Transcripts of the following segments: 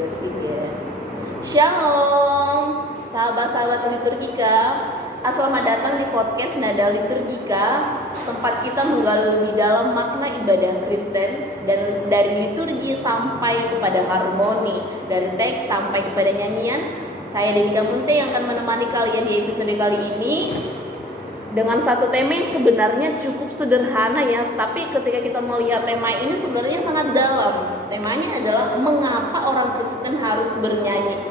3. Shalom, sahabat-sahabat liturgika. Selamat datang di podcast Nada Liturgika, tempat kita menggali lebih dalam makna ibadah Kristen, dan dari liturgi sampai kepada harmoni, dari teks sampai kepada nyanyian. Saya Denika Munte yang akan menemani kalian di episode kali ini dengan satu tema yang sebenarnya cukup sederhana ya, tapi ketika kita melihat tema ini sebenarnya sangat dalam. Temanya adalah mengapa orang Kristen harus bernyanyi.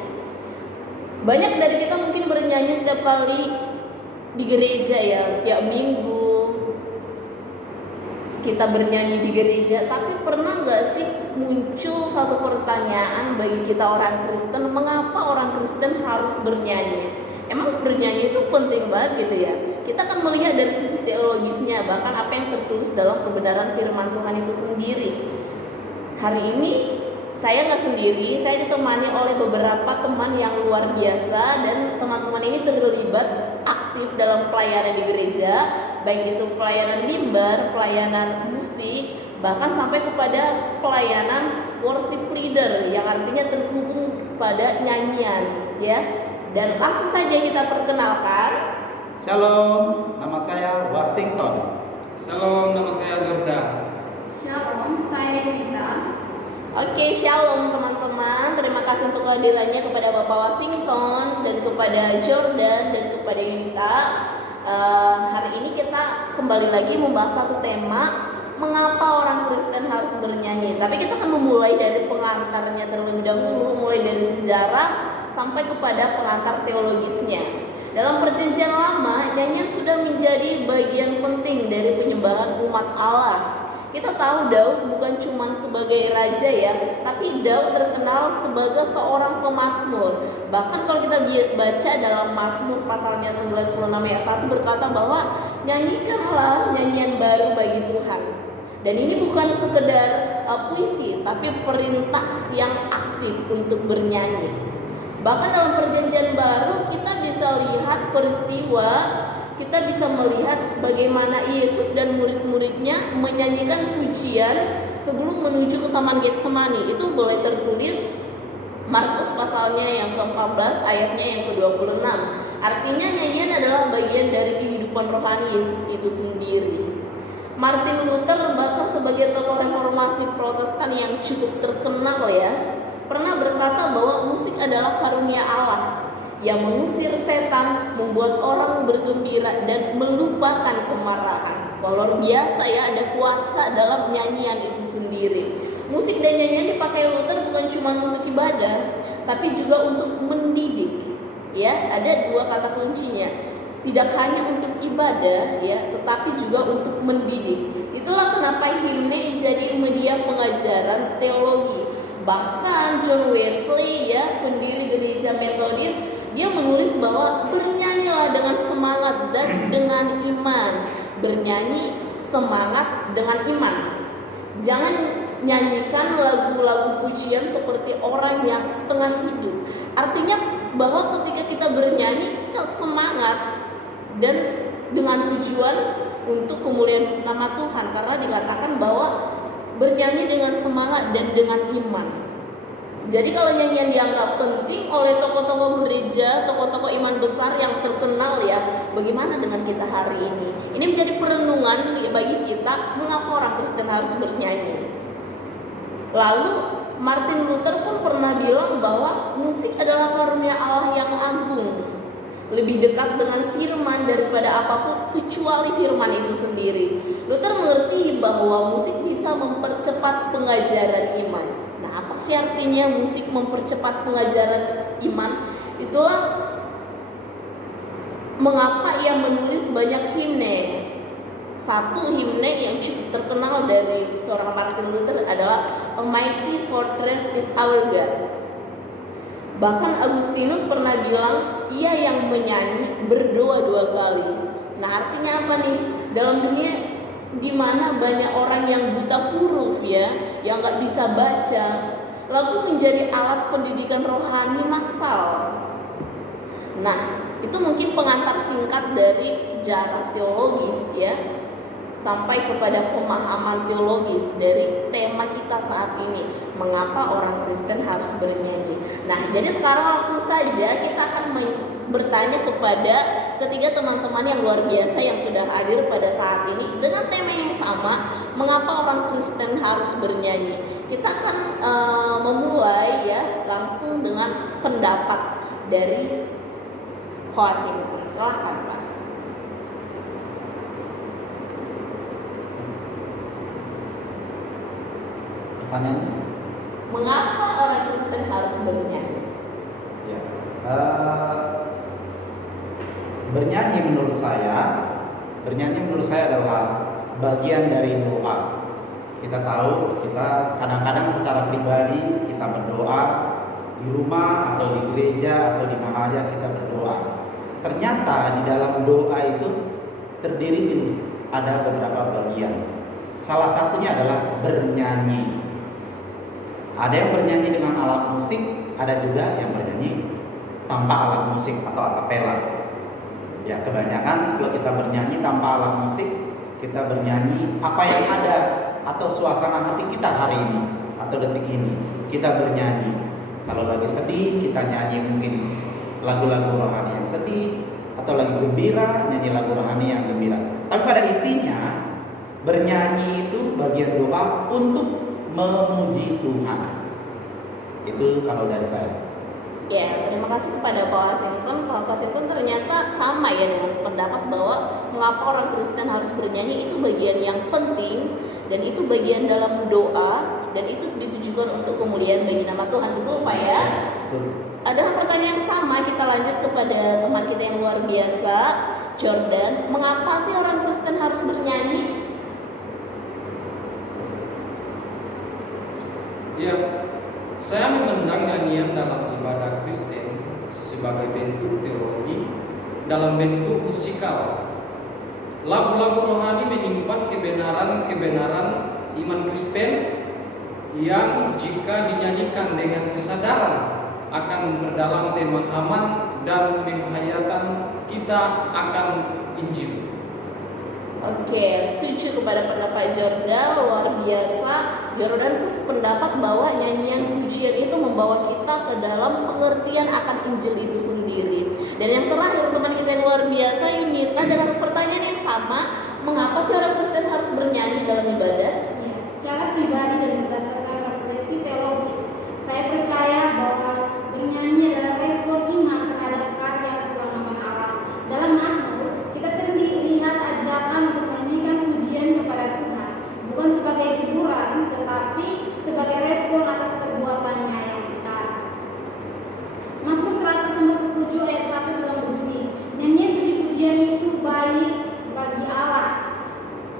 Banyak dari kita mungkin bernyanyi setiap kali di gereja ya, setiap minggu kita bernyanyi di gereja. Tapi pernah gak sih muncul satu pertanyaan bagi kita orang Kristen, mengapa orang Kristen harus bernyanyi? Emang bernyanyi itu penting banget gitu ya? Kita akan melihat dari sisi teologisnya, bahkan apa yang tertulis dalam kebenaran firman Tuhan itu sendiri. Hari ini saya nggak sendiri, saya ditemani oleh beberapa teman yang luar biasa, dan teman-teman ini terlibat aktif dalam pelayanan di gereja, baik itu pelayanan mimbar, pelayanan musik, bahkan sampai kepada pelayanan worship leader yang artinya terhubung pada nyanyian ya. Dan langsung saja kita perkenalkan. Shalom, nama saya Washington. Shalom, nama saya Jordan. Shalom, saya Rita. Oke, shalom teman-teman. Terima kasih untuk kehadirannya kepada Bapak Washington dan kepada Jordan dan kepada Rita. Hari ini kita kembali lagi membahas satu tema, mengapa orang Kristen harus bernyanyi. Tapi kita akan memulai dari pengantarnya terlebih dahulu, mulai dari sejarah sampai kepada pengantar teologisnya. Dalam perjanjian lama, nyanyian sudah menjadi bagian penting dari penyembahan umat Allah. Kita tahu Daud bukan cuma sebagai raja ya, tapi Daud terkenal sebagai seorang pemazmur. Bahkan kalau kita baca dalam Mazmur pasalnya 96 ayat 1 berkata bahwa nyanyikanlah nyanyian baru bagi Tuhan. Dan ini bukan sekedar puisi, tapi perintah yang aktif untuk bernyanyi. Bahkan dalam perjanjian baru kita bisa lihat peristiwa, kita bisa melihat bagaimana Yesus dan murid-muridnya menyanyikan pujian sebelum menuju ke Taman Getsemani. Itu boleh tertulis Markus pasalnya yang ke-14 ayatnya yang ke-26. Artinya nyanyian adalah bagian dari kehidupan rohani Yesus itu sendiri. Martin Luther bahkan sebagai tokoh reformasi Protestan yang cukup terkenal ya, pernah berkata bahwa musik adalah karunia Allah yang mengusir setan, membuat orang bergembira dan melupakan kemarahan. Luar biasa ya, ada kuasa dalam nyanyian itu sendiri. Musik dan nyanyian dipakai Luther bukan cuma untuk ibadah, tapi juga untuk mendidik. Ya, ada dua kata kuncinya. Tidak hanya untuk ibadah ya, tetapi juga untuk mendidik. Itulah kenapa himne jadi media pengajaran teologi. Bahkan John Wesley ya, pendiri gereja Metodis, dia menulis bahwa bernyanyilah dengan semangat dan dengan iman. Bernyanyi semangat dengan iman. Jangan nyanyikan lagu-lagu pujian seperti orang yang setengah hidup. Artinya bahwa ketika kita bernyanyi, kita semangat dan dengan tujuan untuk kemuliaan nama Tuhan, karena dikatakan bahwa bernyanyi dengan semangat dan dengan iman. Jadi kalau nyanyian dianggap penting oleh tokoh-tokoh gereja, tokoh-tokoh iman besar yang terkenal ya, bagaimana dengan kita hari ini? Ini menjadi perenungan bagi kita, mengapa orang Kristen harus bernyanyi. Lalu Martin Luther pun pernah bilang bahwa musik adalah karunia Allah yang agung, lebih dekat dengan firman daripada apapun kecuali firman itu sendiri. Luther mengerti bahwa musik bisa mempercepat pengajaran iman. Nah, apa sih artinya musik mempercepat pengajaran iman? Itulah mengapa ia menulis banyak himne. Satu himne yang cukup terkenal dari seorang Martin Luther adalah A Mighty Fortress is Our God. Bahkan Agustinus pernah bilang, ia yang menyanyi berdoa 2 kali. Nah, artinya apa nih? Dalam dunia di mana banyak orang yang buta huruf ya, yang nggak bisa baca, lalu menjadi alat pendidikan rohani massal. Nah, itu mungkin pengantar singkat dari sejarah teologis ya. sampai kepada pemahaman teologis dari tema kita saat ini, mengapa orang Kristen harus bernyanyi. Nah, jadi sekarang langsung saja kita akan bertanya kepada ketiga teman-teman yang luar biasa yang sudah hadir pada saat ini dengan tema yang sama, mengapa orang Kristen harus bernyanyi. Kita akan memulai ya langsung dengan pendapat dari Washington. Silahkan Pak. Pertanyaannya? Mengapa orang Kristen harus bernyanyi? Ya. Bernyanyi menurut saya adalah bagian dari doa. Kita tahu, kita kadang-kadang secara pribadi kita berdoa di rumah atau di gereja atau di mana aja kita berdoa. Ternyata di dalam doa itu terdiri ada beberapa bagian. Salah satunya adalah bernyanyi. Ada yang bernyanyi dengan alat musik, ada juga yang bernyanyi tanpa alat musik atau akapela. Ya, kebanyakan kalau kita bernyanyi tanpa alat musik, kita bernyanyi apa yang ada atau suasana hati kita hari ini atau detik ini. Kita bernyanyi. Kalau lagi sedih, kita nyanyi mungkin lagu-lagu rohani yang sedih, atau lagi gembira, nyanyi lagu rohani yang gembira. Tapi pada intinya, bernyanyi itu bagian doa untuk memuji Tuhan. Itu kalau dari saya. Ya, terima kasih kepada Pak Washington. Pak Washington ternyata sama ya dengan sependapat bahwa mengapa orang Kristen harus bernyanyi itu bagian yang penting dan itu bagian dalam doa dan itu ditujukan untuk kemuliaan bagi nama Tuhan. Betul Pak ya? Betul. Ada pertanyaan yang sama, kita lanjut kepada teman kita yang luar biasa, Jordan. Mengapa sih orang Kristen harus bernyanyi? Ya, saya memandang nyanyian dalam ibadah Kristen sebagai bentuk teologi dalam bentuk musikal. Lagu-lagu rohani menyimpan kebenaran-kebenaran iman Kristen yang jika dinyanyikan dengan kesadaran akan berdalam pemahaman dan penghayatan kita akan Injil. Oke, setuju kepada pendapat Jordan, luar biasa. Jordan berpendapat bahwa nyanyian pujian itu membawa kita ke dalam pengertian akan Injil itu sendiri. Dan yang terakhir teman kita yang luar biasa, Yunita, dengan pertanyaan yang sama, mengapa sih orang Kristen harus bernyanyi dalam ibadah? Ya, secara pribadi dan berdasarkan refleksi teologis, saya percaya bahwa bernyanyi adalah respon iman terhadap karya keselamatan Allah. Dalam Mazmur, kita sering dilihat ajakan untuk menyanyikan pujian kepada Tuhan, bukan sebagai hiburan, tetapi sebagai respon atas perbuatannya yang besar. Mazmur 107 ayat 1 bilang begini, nyanyian puji-pujian itu baik bagi Allah.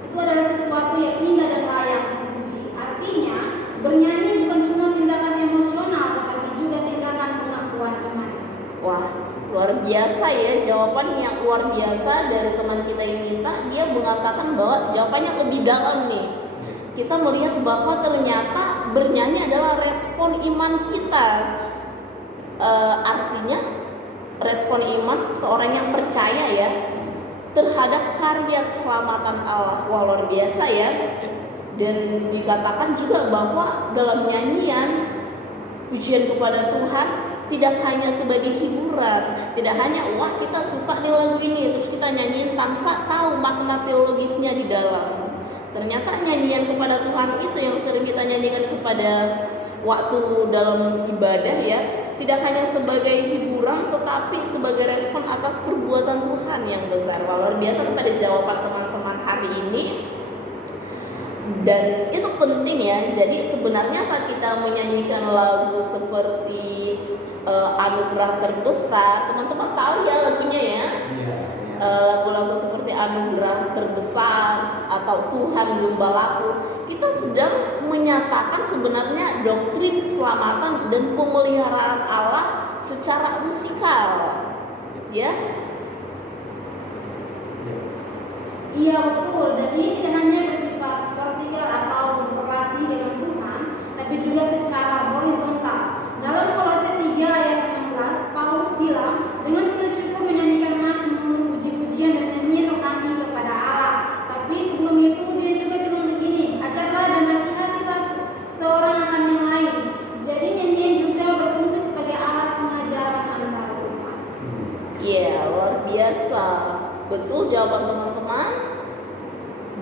Itu adalah sesuatu yang indah dan layak dipuji. Artinya, bernyanyi bukan cuma tindakan emosional, tetapi juga tindakan pengakuan iman. Wah, luar biasa ya, jawaban yang luar biasa dari teman kita Yunita. Dia mengatakan bahwa jawabannya lebih dalam nih. Kita melihat bahwa ternyata bernyanyi adalah respon iman kita. Artinya respon iman seorang yang percaya ya terhadap karya keselamatan Allah. Wah, luar biasa ya. Dan dikatakan juga bahwa dalam nyanyian pujian kepada Tuhan tidak hanya sebagai hiburan, tidak hanya wah kita suka nih lagu ini terus kita nyanyiin tanpa tahu makna teologisnya di dalam. Ternyata nyanyian kepada Tuhan itu yang sering kita nyanyikan kepada waktu dalam ibadah ya, tidak hanya sebagai hiburan tetapi sebagai respon atas perbuatan Tuhan yang besar. Luar biasa kepada jawaban teman-teman hari ini. Dan itu penting ya. Jadi sebenarnya saat kita menyanyikan lagu seperti Anugerah Terbesar, teman-teman tahu ya lagunya ya. Lagu-lagu seperti Anugerah Terbesar atau Tuhan Gembalaku, kita sedang menyatakan sebenarnya doktrin keselamatan dan pemeliharaan Allah secara musikal, ya. Iya betul, dan ini tidak hanya bersifat vertikal atau berrelasi dengan Tuhan, tapi juga secara horizontal. Dalam Kolose 3 ayat 16, Paulus bilang, dengan penuh syukur menyanyikan mazmur, puji-pujian dan nyanyian rohani kepada Allah. Tapi sebelum itu betul jawaban teman-teman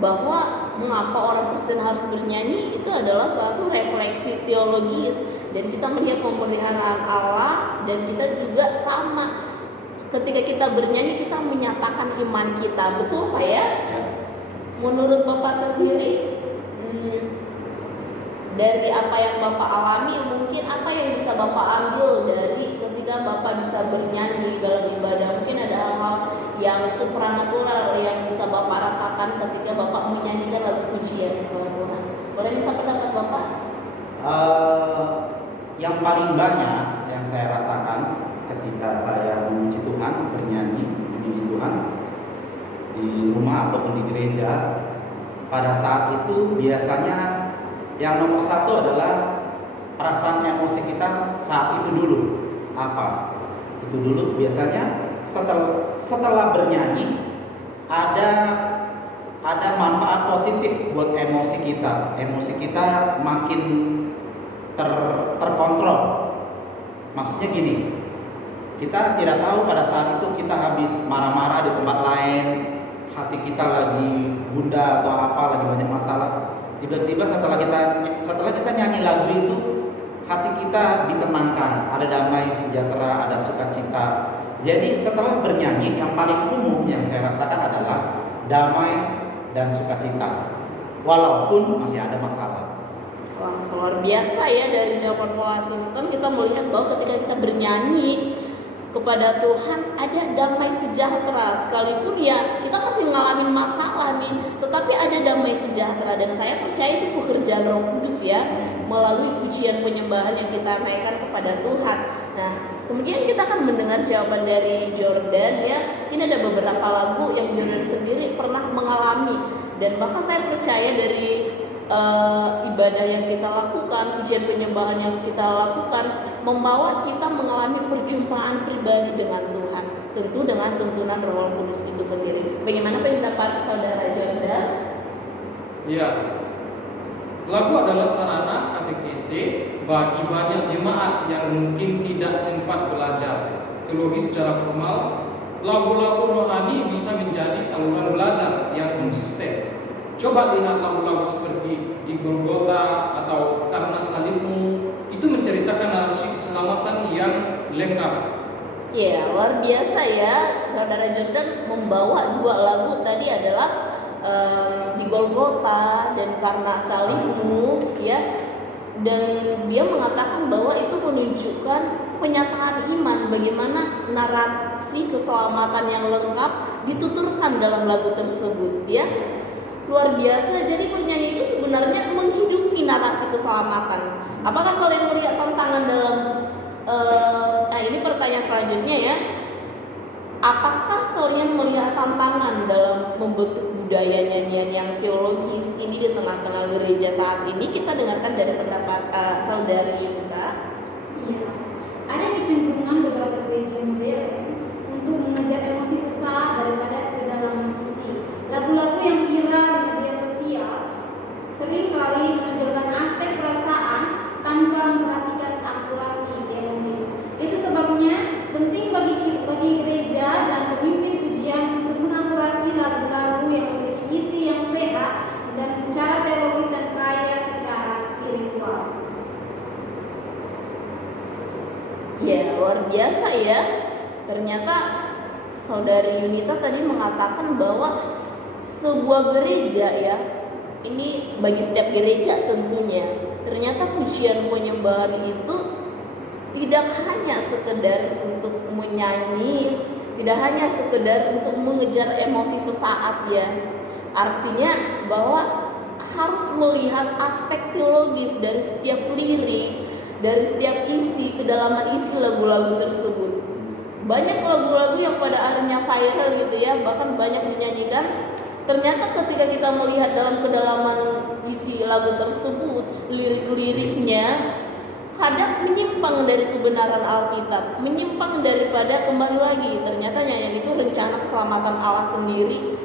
bahwa mengapa orang Kristen harus bernyanyi itu adalah suatu refleksi teologis, dan kita melihat pemeliharaan Allah, dan kita juga sama ketika kita bernyanyi kita menyatakan iman kita. Betul Pak ya? Menurut Bapak sendiri, dari apa yang Bapak alami, mungkin apa yang bisa Bapak ambil dari ketika Bapak bisa bernyanyi dalam ibadah? Mungkin ada hal-hal yang supranatural yang bisa Bapak rasakan ketika Bapak menyanyikan lagu pujian kepada Tuhan. Boleh minta pendapat Bapak? Yang paling banyak yang saya rasakan ketika saya memuji Tuhan, bernyanyi, memuji Tuhan di rumah ataupun di gereja, pada saat itu biasanya yang nomor satu adalah perasaan emosi kita saat itu dulu. Apa? Itu dulu biasanya setelah bernyanyi ada manfaat positif buat emosi kita. Emosi kita makin terkontrol. Maksudnya gini, kita tidak tahu pada saat itu kita habis marah-marah di tempat lain, hati kita lagi bunda atau apa, lagi banyak masalah. Tiba-tiba setelah kita nyanyi lagu itu, hati kita ditenangkan, ada damai sejahtera, ada sukacita. Jadi setelah bernyanyi, yang paling umum yang saya rasakan adalah damai dan sukacita, walaupun masih ada masalah. Wah, luar biasa ya dari jawaban Pak Washington. Kita melihat bahwa ketika kita bernyanyi kepada Tuhan ada damai sejahtera, sekalipun ya kita masih ngalamin masalah nih, tetapi ada damai sejahtera, dan saya percaya itu pekerjaan Roh Kudus ya, melalui pujian penyembahan yang kita naikkan kepada Tuhan. Nah, kemudian kita akan mendengar jawaban dari Jordan ya. Ini ada beberapa lagu yang Jordan sendiri pernah mengalami, dan bahkan saya percaya dari ibadah yang kita lakukan, pujian penyembahan yang kita lakukan, membawa kita mengalami perjumpaan pribadi dengan Tuhan, tentu dengan tuntunan Roh Kudus itu sendiri. Bagaimana pendapat saudara Jordan? Ya, lagu adalah sarana katekese bagi banyak jemaat yang mungkin tidak sempat belajar teologi secara formal. Lagu-lagu rohani bisa menjadi saluran belajar yang konsisten. Coba lihat lagu-lagu seperti Di Golgota atau Karena Salibmu, itu menceritakan narasi keselamatan yang lengkap. Ya, luar biasa ya. Saudara Jordan membawa dua lagu tadi adalah Di Golgota dan Karena Salibmu ya. Dan dia mengatakan bahwa itu menunjukkan penyataan iman, bagaimana narasi keselamatan yang lengkap dituturkan dalam lagu tersebut ya. Luar biasa. Jadi penyanyi itu sebenarnya menghidupi narasi keselamatan. Apakah kalian melihat tantangan dalam ini pertanyaan selanjutnya ya. Apakah kalian melihat tantangan dalam membentuk budaya nyanyian yang teologis ini di tengah-tengah gereja saat ini? Kita dengarkan dari pendapat saudari Yuta. Iya, ada kecenderungan beberapa gereja modern untuk mengejar emosi sesaat daripada kedalaman isi. Lagu-lagu yang viral di media sosial seringkali menonjolkan aspek perasaan tanpa memperhatikan akurasi teologis. Itu sebabnya penting bagi gereja dan pemimpin pujian untuk mengakurasi lagu-lagu yang memiliki isi yang sehat dan secara teologis dan kaya secara spiritual. Ya, luar biasa ya. Ternyata saudari Yunita tadi mengatakan bahwa sebuah gereja ya, ini bagi setiap gereja tentunya, ternyata pujian penyembahan itu tidak hanya sekedar untuk menyanyi, tidak hanya sekedar untuk mengejar emosi sesaat ya. Artinya bahwa harus melihat aspek teologis dari setiap lirik, dari setiap isi, kedalaman isi lagu-lagu tersebut. Banyak lagu-lagu yang pada akhirnya viral gitu ya, bahkan banyak dinyanyikan. Ternyata ketika kita melihat dalam kedalaman isi lagu tersebut, lirik-liriknya kadang menyimpang dari kebenaran Alkitab, menyimpang daripada, kembali lagi, ternyata nyanyian itu rencana keselamatan Allah sendiri,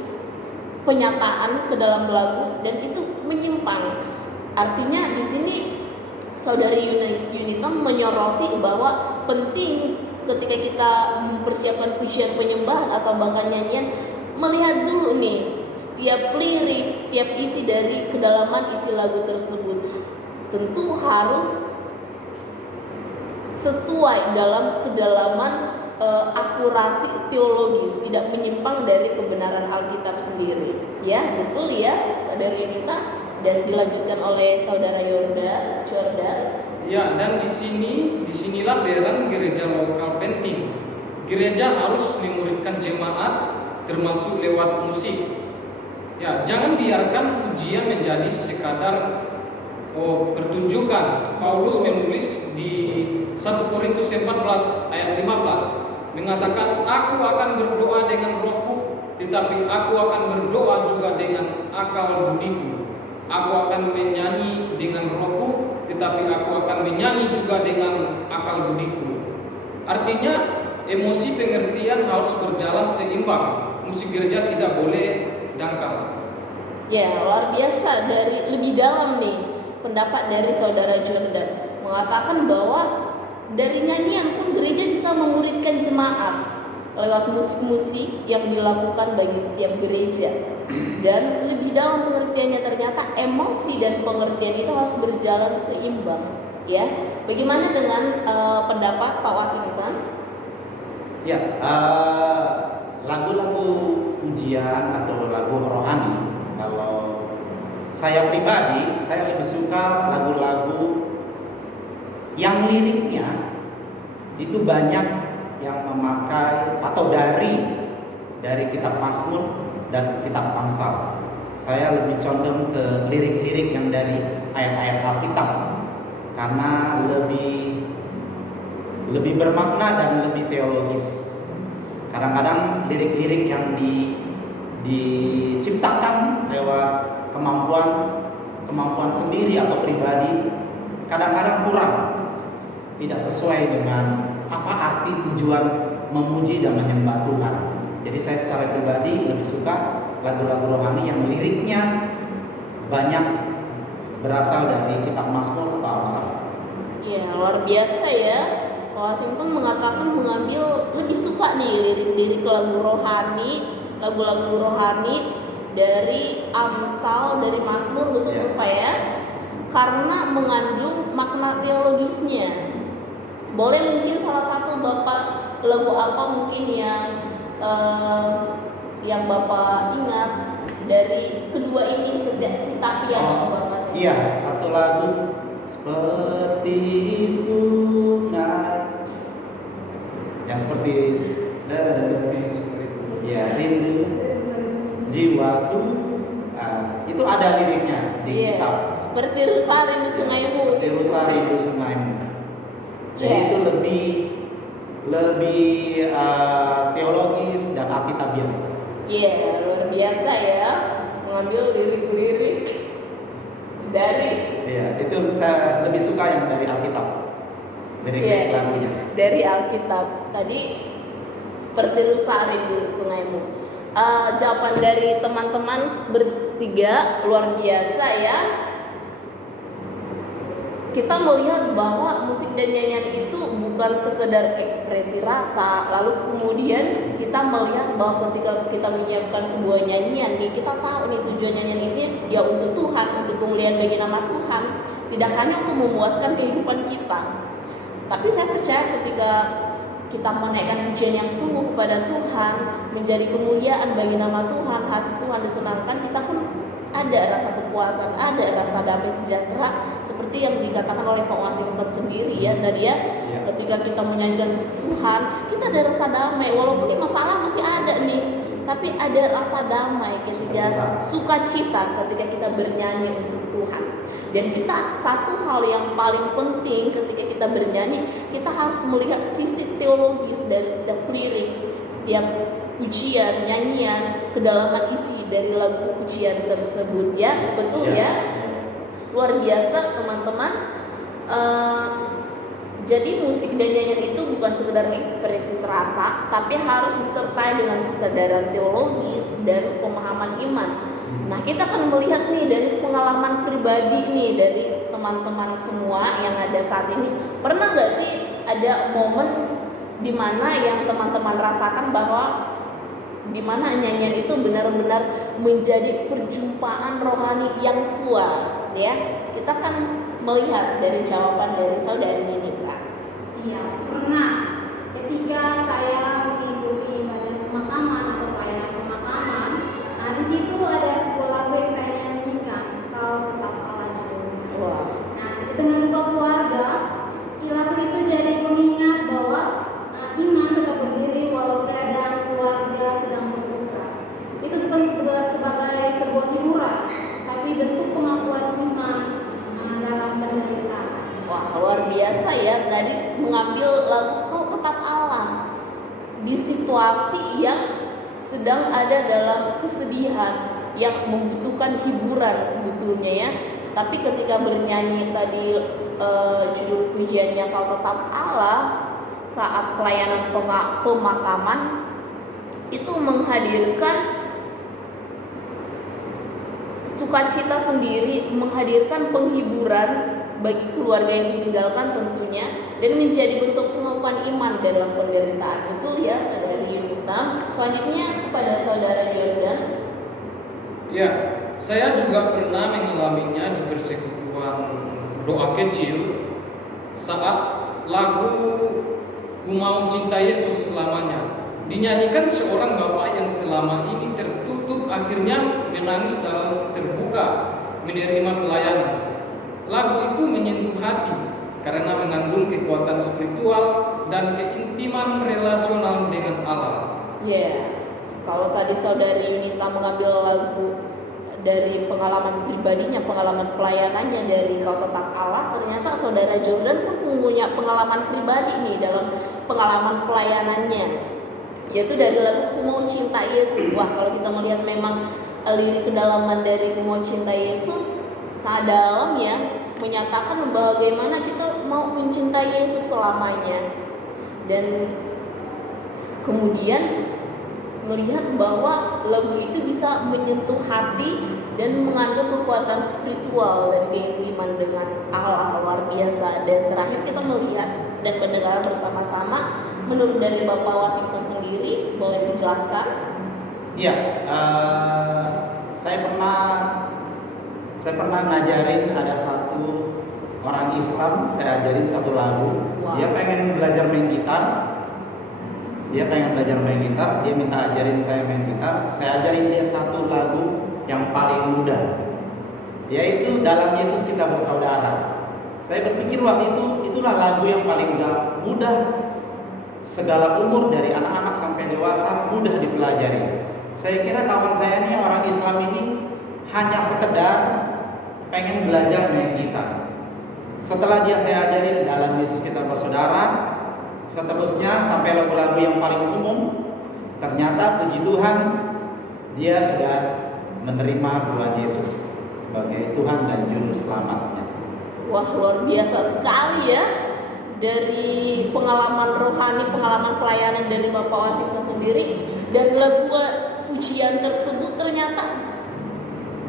penyataan ke dalam lagu, dan itu menyimpang. Artinya di sini saudari Yunita menyoroti bahwa penting ketika kita mempersiapkan pujian penyembahan atau bahkan nyanyian, melihat dulu nih setiap lirik, setiap isi dari kedalaman isi lagu tersebut. Tentu harus sesuai dalam kedalaman akurasi teologis, tidak menyimpang dari kebenaran Alkitab sendiri. Ya, betul ya, Saudara Yunita, dan dilanjutkan oleh Saudara Jordan. Ya, dan disinilah peran gereja lokal penting. Gereja harus memuridkan jemaat, termasuk lewat musik. Ya, jangan biarkan pujian menjadi sekadar pertunjukan. Paulus menulis di 1 Korintus 14 ayat 15 mengatakan, aku akan berdoa dengan rohku, tetapi aku akan berdoa juga dengan akal budiku. Aku akan menyanyi dengan rohku, tetapi aku akan menyanyi juga dengan akal budiku. Artinya emosi pengertian harus berjalan seimbang. Musik gereja tidak boleh dangkal. Ya, luar biasa, dari lebih dalam nih pendapat dari Saudara Jordan mengatakan bahwa dari nyanyian pun gereja bisa memuridkan jemaat lewat musik-musik yang dilakukan bagi setiap gereja. Dan lebih dalam pengertiannya, ternyata emosi dan pengertian itu harus berjalan seimbang. Ya, bagaimana dengan pendapat Pak Washington? Ya, lagu-lagu pujian atau lagu rohani, kalau saya pribadi, saya lebih suka lagu-lagu yang liriknya itu banyak yang memakai atau dari kitab Mazmur dan kitab Amsal. Saya lebih condong ke lirik-lirik yang dari ayat-ayat Alkitab karena lebih bermakna dan lebih teologis. Kadang-kadang lirik-lirik yang diciptakan lewat kemampuan sendiri atau pribadi kadang-kadang kurang, tidak sesuai dengan apa arti tujuan memuji dan menyembah Tuhan. Jadi saya secara pribadi lebih suka lagu-lagu rohani yang liriknya banyak berasal dari kitab Mazmur atau Amsal. Ya, luar biasa ya. Washington mengatakan mengambil lebih suka nih lirik-lirik lagu-lagu rohani dari Amsal, dari Mazmur, betul Pak ya? Karena mengandung makna teologisnya. Boleh mungkin salah satu Bapak lagu apa mungkin yang Bapak ingat dari kedua ini, kitab yang Bapak? Iya, satu lagu seperti sungai yang seperti ya rindu jiwaku, itu ada liriknya di kitab. Seperti rusa rindu sungaimu. Seperti rusa rindu sungaimu. Jadi itu lebih teologis dan alkitabiah. Iya, luar biasa ya, mengambil lirik-lirik dari. Iya, itu saya lebih suka yang dari Alkitab. Lirik lagunya. Dari Alkitab. Tadi seperti rusa rindu sungaimu. Jawaban dari teman-teman bertiga luar biasa ya. Kita melihat bahwa musik dan nyanyian itu bukan sekedar ekspresi rasa. Lalu kemudian kita melihat bahwa ketika kita menyiapkan sebuah nyanyian nih, kita tahu nih tujuan nyanyian ini ya untuk Tuhan, untuk kemuliaan bagi nama Tuhan, tidak hanya untuk memuaskan kehidupan kita. Tapi saya percaya ketika kita menaikkan pujian yang sungguh kepada Tuhan, menjadi kemuliaan bagi nama Tuhan, hati Tuhan disenangkan, kita pun ada rasa kepuasan, ada rasa damai sejahtera, seperti yang dikatakan oleh Pak Washington sendiri ya tadi ya. Ketika kita menyanyikan Tuhan, kita ada rasa damai, walaupun ini masalah masih ada nih, tapi ada rasa damai ketika sukacita ketika kita bernyanyi untuk Tuhan. Dan kita, satu hal yang paling penting ketika kita bernyanyi, kita harus melihat sisi teologis dari setiap lirik, setiap pujian, nyanyian, kedalaman isi dari lagu pujian tersebut ya, betul ya? Luar biasa teman-teman. Jadi musik dan nyanyian itu bukan sekedar ekspresi rasa, tapi harus disertai dengan kesadaran teologis dan pemahaman iman. Nah, kita akan melihat nih dari pengalaman pribadi nih dari teman-teman semua yang ada saat ini. Pernah nggak sih ada momen dimana yang teman-teman rasakan bahwa di mana nyanyian itu benar-benar menjadi perjumpaan rohani yang kuat, ya. Kita kan melihat dari jawaban dari saudari Nita. Iya, pernah ketika saya mengikuti ibadah pemakaman atau perayaan pemakaman. Nah, di situ ada sebuah lagu yang saya nyanyikan, Kau Tetap Allah judulnya. Wah, Nah, di tengah duka keluarga, lagu itu jadi pengingat bahwa iman tetap berdiri walau keadaan keluarga sedang berduka. Itu bukan sebagai sebuah hiburan, tapi bentuk pengakuan iman dalam penderitaan. wah, luar biasa ya, tadi mengambil lagu Kau Tetap Allah di situasi yang sedang ada dalam kesedihan, yang membutuhkan hiburan sebetulnya ya. Tapi ketika bernyanyi tadi judul pujiannya Kau Tetap Allah saat pelayanan pemakaman, itu menghadirkan sukacita sendiri, menghadirkan penghiburan bagi keluarga yang ditinggalkan tentunya, dan menjadi bentuk pengakuan iman dalam penderitaan. Itu ya saudari Yunita. Selanjutnya kepada saudara Jordan. Ya, saya juga pernah mengalaminya di persekutuan doa kecil saat lagu Ku Mau Cinta Yesus Selamanya dinyanyikan seorang bapak yang selama ini tertutup akhirnya menangis dalam terbuka menerima pelayanan. Lagu itu menyentuh hati karena mengandung kekuatan spiritual dan keintiman relasional dengan Allah. Ya, kalau tadi saudari Yunita mengambil lagu dari pengalaman pribadinya, pengalaman pelayanannya dari Kau Tetap Allah, ternyata saudara Jordan pun punya pengalaman pribadi nih dalam pengalaman pelayanannya, yaitu dari lagu Ku Mau Cinta Yesus. Wah, kalau kita melihat memang lirik kedalaman dari Ku Mau Cinta Yesus sangat dalam ya, menyatakan bagaimana kita mau mencintai Yesus selamanya, dan kemudian melihat bahwa lagu itu bisa menyentuh hati dan mengandung kekuatan spiritual dan keintiman dengan Allah, luar biasa. Dan terakhir kita melihat dan mendengar bersama-sama menurut dari Bapak Washington sendiri, boleh dijelaskan? Iya, saya pernah ngajarin ada satu orang Islam, saya ajarin satu lagu. Wow. Dia pengen belajar main gitar. Dia minta ajarin saya main gitar. Saya ajarin dia satu lagu yang paling mudah, yaitu Dalam Yesus Kita Bersaudara. Saya berpikir waktu itulah lagu yang paling mudah, segala umur dari anak-anak sampai dewasa mudah dipelajari. Saya kira kawan saya ini orang Islam ini hanya sekedar pengen belajar main gitar. Setelah saya ajarin Dalam Yesus Kita Bersaudara, seterusnya sampai lagu-lagu yang paling umum, ternyata puji Tuhan dia sudah menerima Tuhan Yesus sebagai Tuhan dan Juru Selamatnya. Wah, luar biasa sekali ya, dari pengalaman rohani, pengalaman pelayanan dari Bapak Washington sendiri. Dan lagu pujian tersebut ternyata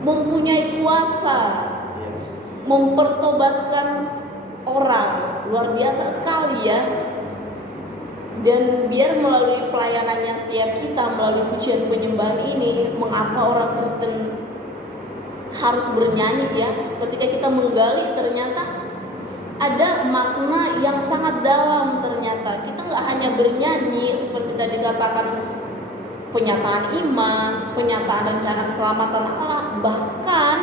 mempunyai kuasa mempertobatkan orang, luar biasa sekali ya. Dan biar melalui pelayanannya setiap kita, melalui pujian penyembahan ini, mengapa orang Kristen harus bernyanyi ya? Ketika kita menggali, ternyata ada makna yang sangat dalam. Ternyata kita nggak hanya bernyanyi seperti tadi katakan, penyataan iman, penyataan rencana keselamatan Allah, bahkan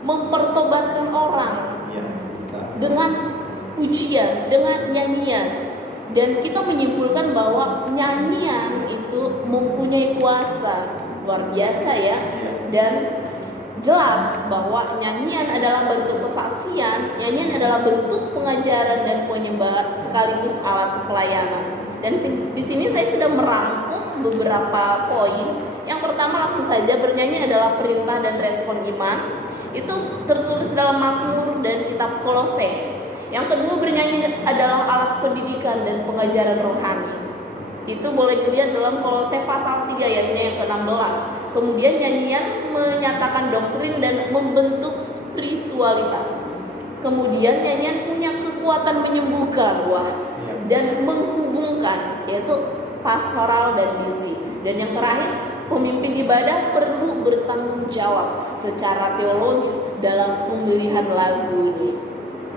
mempertobatkan orang Ya, bisa. dengan pujian, dengan nyanyian. Dan kita menyimpulkan bahwa nyanyian itu mempunyai kuasa luar biasa ya. Dan jelas bahwa nyanyian adalah bentuk kesaksian, nyanyian adalah bentuk pengajaran dan penyembahan sekaligus alat pelayanan. Dan di sini saya sudah merangkum beberapa poin. Yang pertama, langsung saja, bernyanyi adalah perintah dan respon iman. Itu tertulis dalam Mazmur dan kitab Kolose. Yang kedua, bernyanyi adalah alat pendidikan dan pengajaran rohani. Itu boleh dilihat dalam Kolose pasal 3 ayatnya yang ke-16. Kemudian nyanyian menyatakan doktrin dan membentuk spiritualitas. Kemudian nyanyian punya kekuatan menyembuhkan, dan menghubungkan, yaitu pastoral dan misi. Dan yang terakhir, pemimpin ibadah perlu bertanggung jawab secara teologis dalam pemilihan lagu ini.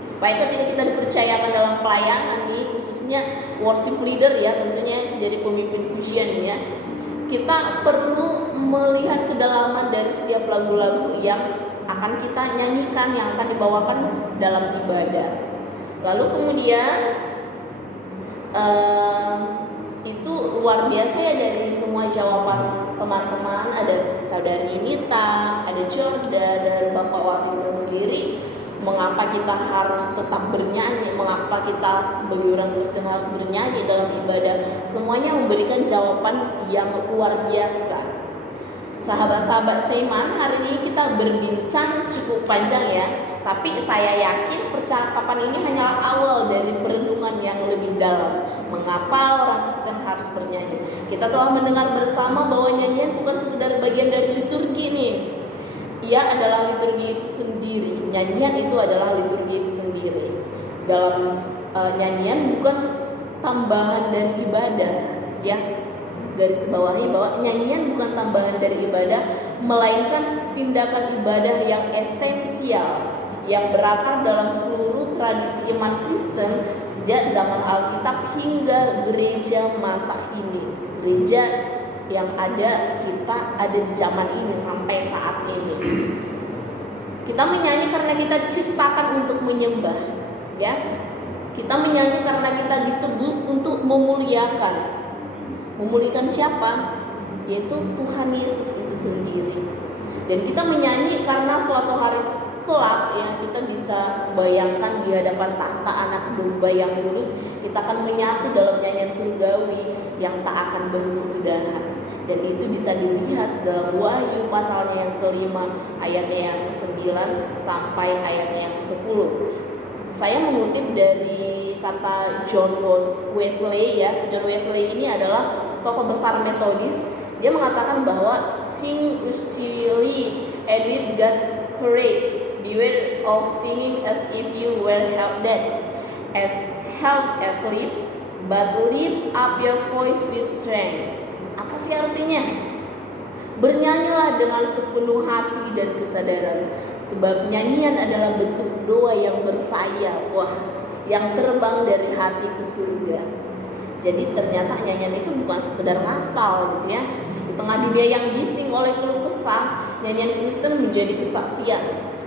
Supaya ketika kita dipercayakan dalam pelayanan nih, khususnya worship leader ya, tentunya jadi pemimpin pujian ya, kita perlu melihat kedalaman dari setiap lagu-lagu yang akan kita nyanyikan, yang akan dibawakan dalam ibadah. Lalu kemudian itu luar biasa ya dari semua jawaban teman-teman. Ada saudari Yunita, ada Jorda, dan Bapak Wasinton sendiri. Mengapa kita harus tetap bernyanyi? Mengapa kita sebagai orang Kristen harus bernyanyi dalam ibadah? Semuanya memberikan jawaban yang luar biasa. Sahabat-sahabat Seiman, hari ini kita berbincang cukup panjang ya. Tapi saya yakin percakapan ini hanya awal dari perenungan yang lebih dalam. Mengapa orang Kristen harus bernyanyi? Kita telah mendengar bersama bahwa nyanyian bukan sekedar bagian dari liturgi nih. Ia adalah liturgi itu sendiri. Nyanyian itu adalah liturgi itu sendiri. Dalam nyanyian bukan tambahan dari ibadah, ya. Garis bawahi bahwa nyanyian bukan tambahan dari ibadah, melainkan tindakan ibadah yang esensial yang berakar dalam seluruh tradisi iman Kristen sejak zaman Alkitab hingga gereja masa ini. Gereja yang kita ada di zaman ini sampai saat ini. Kita menyanyi karena kita diciptakan untuk menyembah, ya. Kita menyanyi karena kita ditebus untuk memuliakan. Memuliakan siapa? Yaitu Tuhan Yesus itu sendiri. Dan kita menyanyi karena suatu hari kelak ya, kita bisa bayangkan di hadapan tahta anak domba yang lurus, kita akan menyatu dalam nyanyian surgawi yang tak akan berkesudahan. Dan itu bisa dilihat dalam Wahyu pasalnya yang kelima, ayatnya yang ke-9 sampai ayatnya yang ke-10. Saya mengutip dari kata John Wesley ya. John Wesley ini adalah tokoh besar Metodis. Dia mengatakan bahwa sing lustily and with God courage, beware of singing as if you were half dead, half asleep, but lift up your voice with strength. Apa sih artinya? Bernyanyilah dengan sepenuh hati dan kesadaran, sebab nyanyian adalah bentuk doa yang bersayap, yang terbang dari hati ke surga. Jadi ternyata nyanyian itu bukan sekedar ngasal gitu ya. Di tengah dunia yang bising oleh keluh kesah, nyanyian Kristen menjadi kesaksian.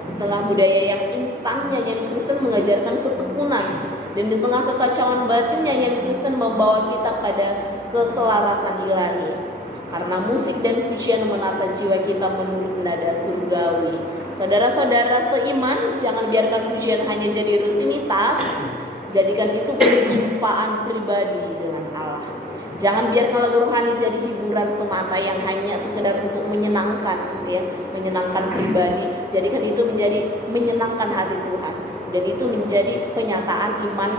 Di tengah budaya yang instan, nyanyian Kristen mengajarkan ketekunan. Dan di tengah kekacauan batin, nyanyian Kristen membawa kita pada keselarasan ilahi. Karena musik dan pujian menata jiwa kita menurut nada surgawi. Saudara-saudara seiman, jangan biarkan pujian hanya jadi rutinitas. Jadikan itu perjumpaan pribadi dengan Allah. Jangan biarkan lagu rohani jadi hiburan semata yang hanya sekedar untuk menyenangkan, ya, menyenangkan pribadi. Jadikan itu menjadi menyenangkan hati Tuhan. Dan itu menjadi penyataan iman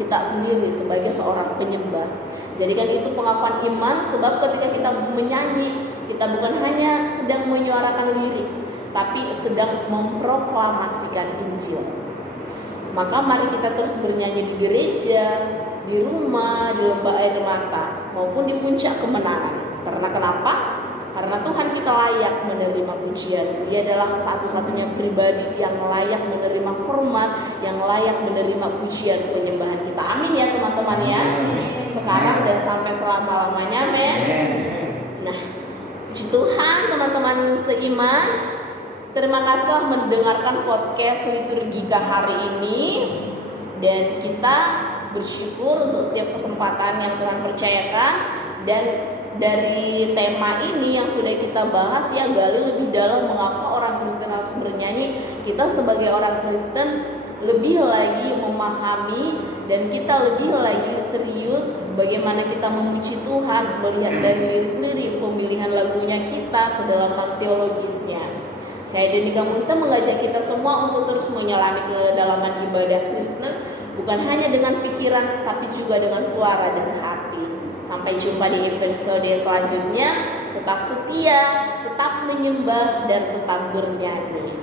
kita sendiri sebagai seorang penyembah. Jadikan itu pengakuan iman, sebab ketika kita menyanyi, kita bukan hanya sedang menyuarakan lirik, tapi sedang memproklamasikan Injil. Maka mari kita terus bernyanyi di gereja, di rumah, di lembah air mata, maupun di puncak kemenangan. Karena kenapa? Karena Tuhan kita layak menerima pujian. Dia adalah satu-satunya pribadi yang layak menerima hormat, yang layak menerima pujian penyembahan kita. Amin ya teman-teman ya. Sekarang dan sampai selama-lamanya, amin. Nah, puji Tuhan teman-teman seiman. Terima kasih telah mendengarkan podcast Liturgika hari ini. Dan kita bersyukur untuk setiap kesempatan yang Tuhan percayakan. Dan dari tema ini yang sudah kita bahas ya, gali lebih dalam mengapa orang Kristen harus bernyanyi. Kita sebagai orang Kristen lebih lagi memahami dan kita lebih lagi serius bagaimana kita memuji Tuhan, melihat dari lirik-lirik pemilihan lagunya kita, kedalaman teologisnya. Saya Denika Munta mengajak kita semua untuk terus menyelami kedalaman ibadah Kristen, bukan hanya dengan pikiran tapi juga dengan suara dan hati. Sampai jumpa di episode selanjutnya. Tetap setia, tetap menyembah, dan tetap bernyanyi.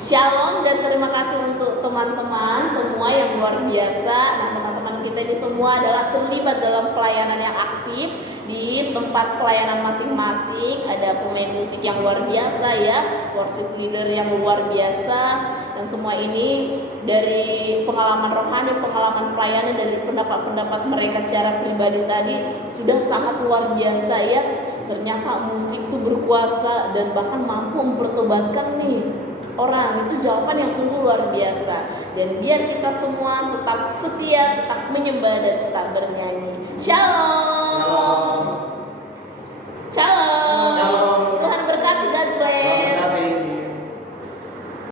Shalom dan terima kasih untuk teman-teman semua yang luar biasa. Nah, teman-teman kita ini semua adalah terlibat dalam pelayanan yang aktif di tempat pelayanan masing-masing ada pemain musik yang luar biasa ya, worship leader yang luar biasa, dan semua ini dari pengalaman rohani, pengalaman pelayanan, dari pendapat-pendapat mereka secara pribadi tadi sudah sangat luar biasa ya. Ternyata musik itu berkuasa dan bahkan mampu mempertobatkan nih orang. Itu jawaban yang sungguh luar biasa. Dan biar kita semua tetap setia, tetap menyembah dan tetap bernyanyi. Shalom.